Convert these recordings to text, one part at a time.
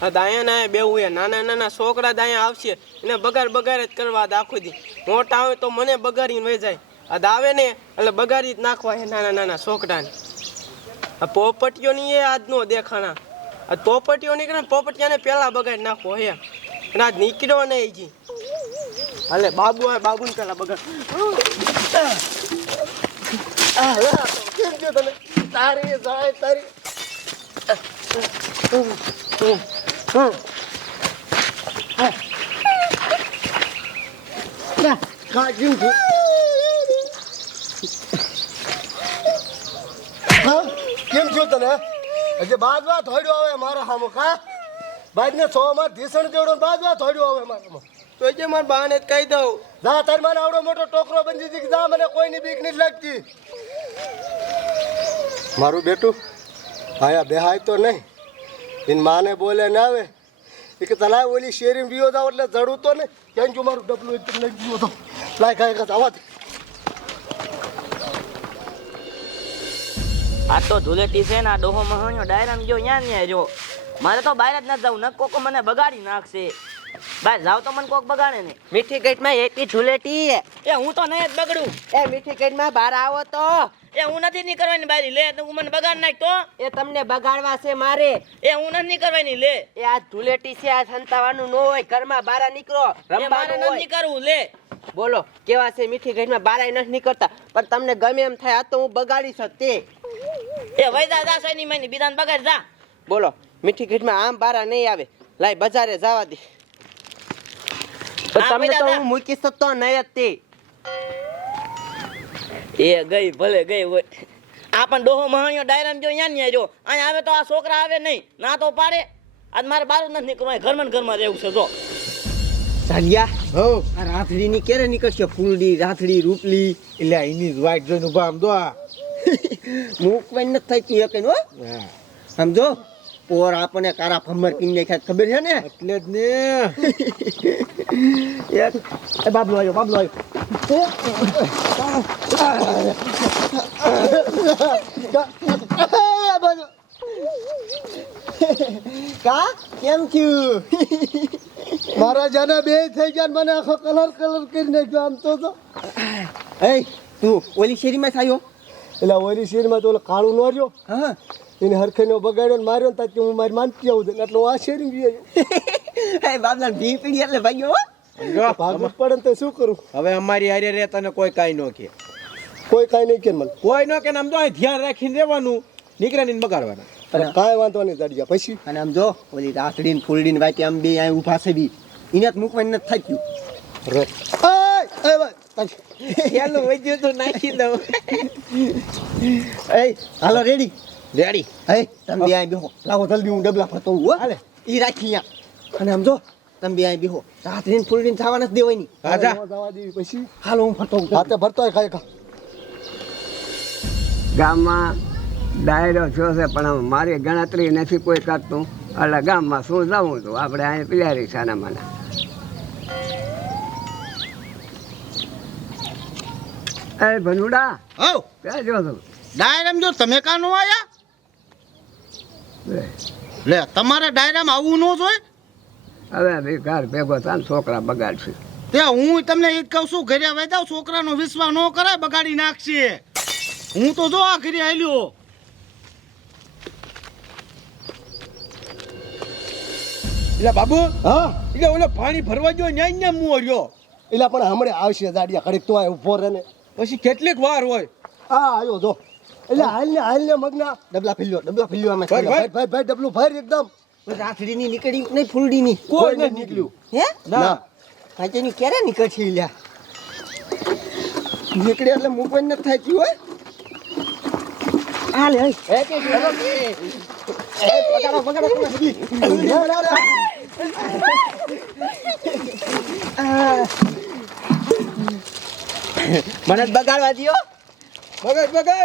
આ દાયા ના બેવું એ નાના નાના છોકરા દાયા આવશે એને બગાડ જ કરવા આખો દી મોટા આવે તો મને બગાડીને વહી જાય આ દાવે ને એટલે બગાડી જ નાખવા હે નાના નાના છોકરાને આ પોપટીઓ ની એ આજનો દેખાણા આ પોપટીઓ નીકળે પોપટિયાને પેલા બગાડી નાખવો હે અને આજ નીકળ્યો નહીં જી હાલે બાબુને પેલા બગાડ કેમ છે તને તારી જાય તારી કેમ છો તને હજી બાજવા થોડ્યો આવે મારા સામો કા બાજને 100 માં ધીસણ જેવડો બાજવા થોડ્યો આવે મારામાં તો જે મારા બાને જ કહી દઉં જા તાર મને આવડો મોટો ટોકરો બની દીધી જા મને કોઈની બીક નથી લાગતી મારું બેટું આયા બેહાય તો નહીં એની માને બોલે ના આવે એ કે તલા ઓલી શેરી વિયો જાવ એટલે જડું તો ને કેમ જો મારું ડબલું એકદમ લઈ ગયો તો લાય કાંઈ આવા આ તો ધૂલેટી છે ને આ ડોહો મહાણ્યો ડાયરામ જો ન્યા જો મારે તો બહાર જ ન જાવ ન કોકો મને બગાડી નાખશે બહાર જાવ તો મને કોક બગાડે ને મીઠી ગેટમાં એકી ઝૂલેટી એ હું તો નહીં જ બગડું એ મીઠી ગેટમાં બહાર આવો તો એ હું નથી ની કરવાની બારી લે તું મને બગાડ નાખ તો એ તમને બગાડવા છે મારે એ હું નથી કરવાની લે એ આ ઝૂલેટી છે આ સંતાવાનું ન હોય ઘરમાં બહાર નીકળો રમવાનું નથી કરવું લે બોલો કેવા છે મીઠી ગેટમાં બહાર નથી નીકળતા પણ તમને ગમે એમ થાય આ તો હું બગાડીશ તે એ વૈદા જા સૈની માની બીજાને બગાડ જા બોલો મીઠી ગેટમાં આમ બહાર નહીં આવે લાય બજારે જવા દે તો તમને તો હું મૂકી શકતો નહીં જ તે એ ગઈ ભલે ગઈ હોય આ પણ ડોહો મહાણ્યો ડાયરામ જો ન્યા જો અહીંયા આવે તો આ છોકરા આવે નહીં ના તો પાડે આજ મારે બહાર નથી નીકળવું ઘરમાં રહેવું છે જો સાલિયા હો આ રાથડીની ક્યારે નીકળશે ફૂલડી રાથડી રૂપલી એટલે એની જ વાઈટ જોઈને ઉભા આમ દો આ મૂકવાઈ નથી થઈ કે હો સમજો પોર આપણને કારા ફમર પીને નાખ્યા ખબર છે ને એટલે જ ને એ બાબલો આવ્યો કા કેમ થયું મારા જાના બે થઈ ગયા મને આખો કલર કરી નાખ્યો આમ તો એ તું ઓલી શેરીમાં થયો એટલે ઓલી શેરીમાં તો ઓલો કાળું નો રહ્યો હા એને હરખેનો બગાડ્યો ને માર્યો ને તાકી હું મારી માનતી આવું એટલે હું આ શેરી ગયો એ બાબલા ભી પીડી એટલે ભાગ્યો ભાગવું પડે ને તો શું કરું હવે અમારી હારે રે તને કોઈ કાંઈ ન કે કોઈ કાંઈ નહીં કે મને કોઈ ન કે આમ તો અહીં ધ્યાન રાખીને રહેવાનું નીકળે ને બગાડવાના અને કાંઈ વાંધો નહીં ચડ્યા પછી અને આમ જો ઓલી રાસડી ને ફૂલડી ને વાટી આમ બે અહીં ઊભા છે બી એને જ મૂકવાની નથી થાક્યું ચાલો વૈદ્ય તો નાખી દઉં એ હાલો રેડી રેડી હે તમે બે અહીં બેહો લાવો જલ્દી હું ડબલા ફરતો હું હાલે ઈ રાખી અહીંયા અને આમ જો તમે બે અહીં બેહો રાસડી ને ફૂલડી ને થવા નથી દેવાની રાજા જવા દેવી પછી હાલો હું ફરતો હાથે ભરતો હોય ખાઈ ખા ગામમાં ડાયરો થયો છે પણ મારી ગણતરી નથી કોઈ કરતું એટલે ગામમાં શું જવું હતું આપણે અહીં પિલારી સાના માના એ ભનુડા હો ક્યાં જો તું ડાયરામ જો તમે કાં નો આયા લે તમારે ડાયરામ આવવું ન જોઈએ હવે ભાઈ ઘર ભેગો થાય છોકરા બગાડશે ત્યાં હું તમને એ જ કહું છું ઘરે આવી જાવ છોકરાનો વિશ્વાસ ન કરાય બગાડી નાખશે હું તો જો આ ઘરે આલ્યો એટલે બાબુ હા એટલે ઓલો પાણી ભરવા ગયો ન્યા ન્યા મું રહ્યો એટલે પણ હમણાં આવશે જાડિયા ઘડીક તો આ ઉભો રહે ને પછી કેટલીક વાર હોય હા આવ્યો જો એટલે હાલ ને મગના ડબલા ફેલ્યો આમાં ભાઈ ડબલું ભર એકદમ રાસડી ની નીકળી નહીં ફૂલડી ની કોઈ નથી નીકળ્યું હે ના કાચેની ક્યારે નીકળશે લ્યા નીકળે એટલે મૂકવાની નથી થાકી હોય હાલે મને જ બગાડવા દો બગાડ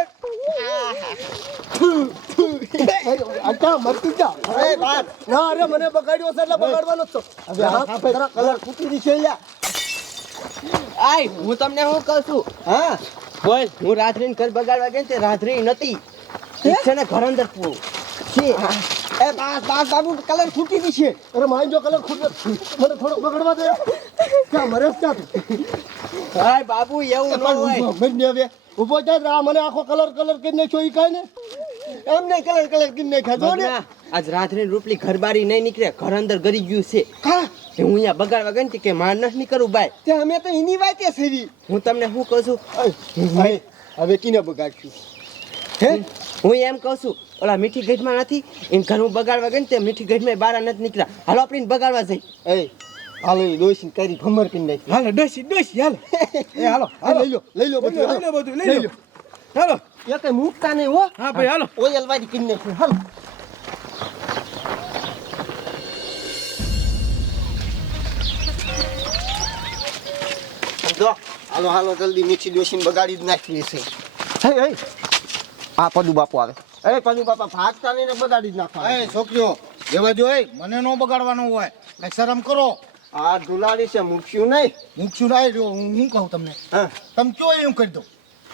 અટા મરતી જા ના અરે મને બગાડ્યો છે એટલે બગાડવાનો જ છો હવે આ કલર કૂટી દીશે લ્યા આય હું તમને શું કહું છું હા બોલ હું રાત્રિને ઘર બગાડવા ગઈ તે રાત્રિ નથી ઠીક છે ને ઘર અંદર એ બાસ બાબુ કલર ખૂટી ગઈ છે. અરે મારી જો કલર ખૂટ મને થોડો બગડવા દે ક્યાં મરે ક્યાં હાય બાબુ એવું ન હોય. મને હવે ઉભો થાય આ મને આખો કલર કરી નાખ્યો ઈ કાંઈ ને એમને કલર કરી નાખ્યા જો ને આજ રાત્રે રૂપલી ઘર બારી નહીં નીકળે, ઘર અંદર ગરી ગયું છે. કા એ હું અહીંયા બગાડવા ગઈ ને કે માર નથી કરું બાય. તે અમે તો એની વાતે સેવી હું તમને શું કહું છું, હવે કિને બગાડશું હે હું એમ કહું છું ઓલા મીઠી ગઢમાં નથી એને ઘર હું બગાડવા ગઈ ને તે મીઠી ગઢમાં બારા નથી નીકળ્યા. હાલો આપણે બગાડવા જઈ. એ હાલો એ ડોસી કરી ભમર કરી નાખી હાલો ડોસી હાલો એ હાલો લઈ લો બધું લઈ લો બધું લઈ લો હાલો એ કઈ મૂકતા નહીં હો. હા ભાઈ હાલો ઓયલ વાળી કરી નાખ્યું. હાલો જો હાલો હાલો જલ્દી મીઠી ડોસી બગાડી જ નાખવી છે. હે આ પદુ બાપુ આવે. એ પદુ બાપા ભાગતા નહીં ને બગાડી જ નાખવા. એ છોકરીઓ જેવા જોઈ મને ન બગાડવાનું હોય, કઈ શરમ કરો. આ ધુલાડી છે મૂકશું નહીં. મૂકશું ના રહ્યો. હું કહું તમને, હા તમે કયો એવું કરી દો.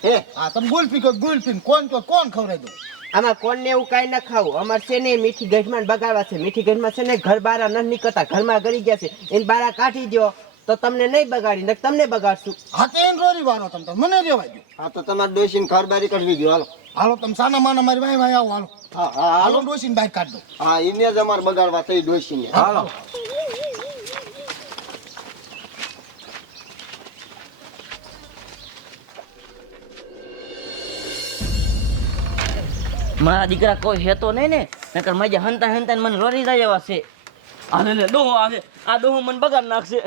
હે હા તમે ગુલફી કહો ગુલફી, કોણ કહો કોણ ખવડાવી દો. આમાં કોણને એવું કાંઈ ન ખાવું. અમારે છે ને મીઠી ગઢમાં બગાડવા છે. મીઠી ગઢમાં છે ને ઘર બારા નથી નીકળતા, ઘરમાં ગરી ગયા છે. એને બારા કાઢી દો તો તમને નહીં બગાડી ને તમને બગાડશું. હા તો એને રોરી વારો તમે મને રેવા દો. આ તો તમારે ડોસીને ઘર બારી કાઢવી ગયો. હાલો હાલો તમે સાના માના મારી ભાઈ ભાઈ આવો હાલો. હા હા હાલો હાલો ડોસીને બહાર કાઢ દો. હા એને જ અમારે બગાડવા થઈ ડોસીને. હાલો મારા દીકરા કોઈ હેતો નહીં ને, નકર મજા હંતા હંતા મને રોરી જાય એવા છે. આને લે ડોહો આવે, આ ડોહો મને બગાડ નાખશે.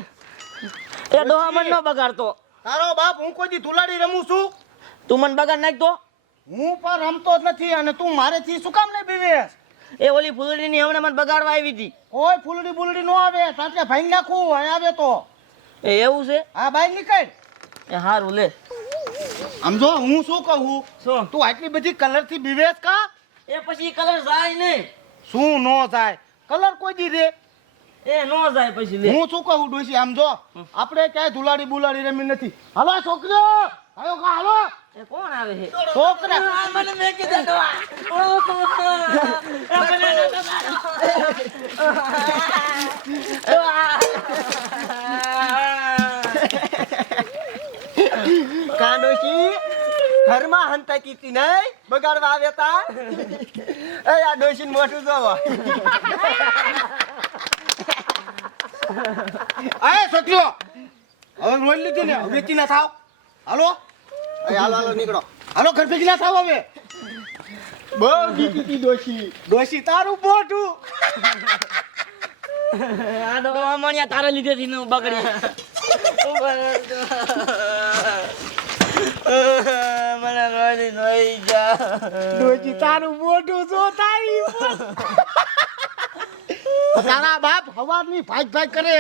એ ડોહા મને ન બગાડતો. તારો બાપ હું કોઈ દી તુલાડી રમું છું? તું મને બગાડ નાખતો. હું પણ રમતો જ નથી અને તું મારેથી શું કામ નહીં બીવે? એ ઓલી ફૂલડીની હમણાં મને બગાડવા આવી હતી. કોઈ ફૂલડી બુલડી નો આવે, તાંતે ભાઈ નાખું અહીં આવે તો. એ એવું છે? હા બહાર નીકળ. એ હારું લે. આમ જો હું શું કહું, શું? તું આટલી બધી કલર થી બીવેસ કા? એ પછી કલર જાય નહીં. શું નો જાય? કલર કોઈ દી રે. એ નો જાય પછી લે. હું શું કહું ડોશી, આમ જો આપણે ક્યાંય ધુલાડી બુલાડી રમી નથી. હાલો છોકરીઓ, હાલો કા હાલો. એ કોણ આવે છે? છોકરા આ મને મેં કીધા ડોહા. આ મને ન કા ડોશી ઘરમાં હંતાતી હતી નહીં બગાડવા આવ્યા તા. એ આ ડોશીને મોઢું જોવો. આય છોકરીઓ, હવે રોઈ લીધી ને, વેચી ના થાવ. હાલો હાલો હાલો નીકળો. હાલો ઘર ભેગી ના થાવ. હવે બહુ દીકરી ડોસી. ડોશી તારું મોઢું. આ ડોહા મણિયા તારા લીધેથી નું બગડી. મને રોઈ નોઈ જા. ડોશી તારું મોઢું જો તારી. તારા બાપ હવારની ભાગ ભાગ કરે.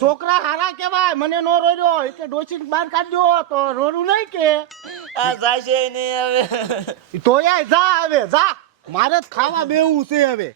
છોકરા હારા કેવાય, મને નો રોયો એટલે ડોશી બહાર કાઢ્યો તો રોરું નહીં કે. આ જાય છે નહીં હવે. તોય જા હવે જા, મારે જ ખાવા બેવું છે હવે.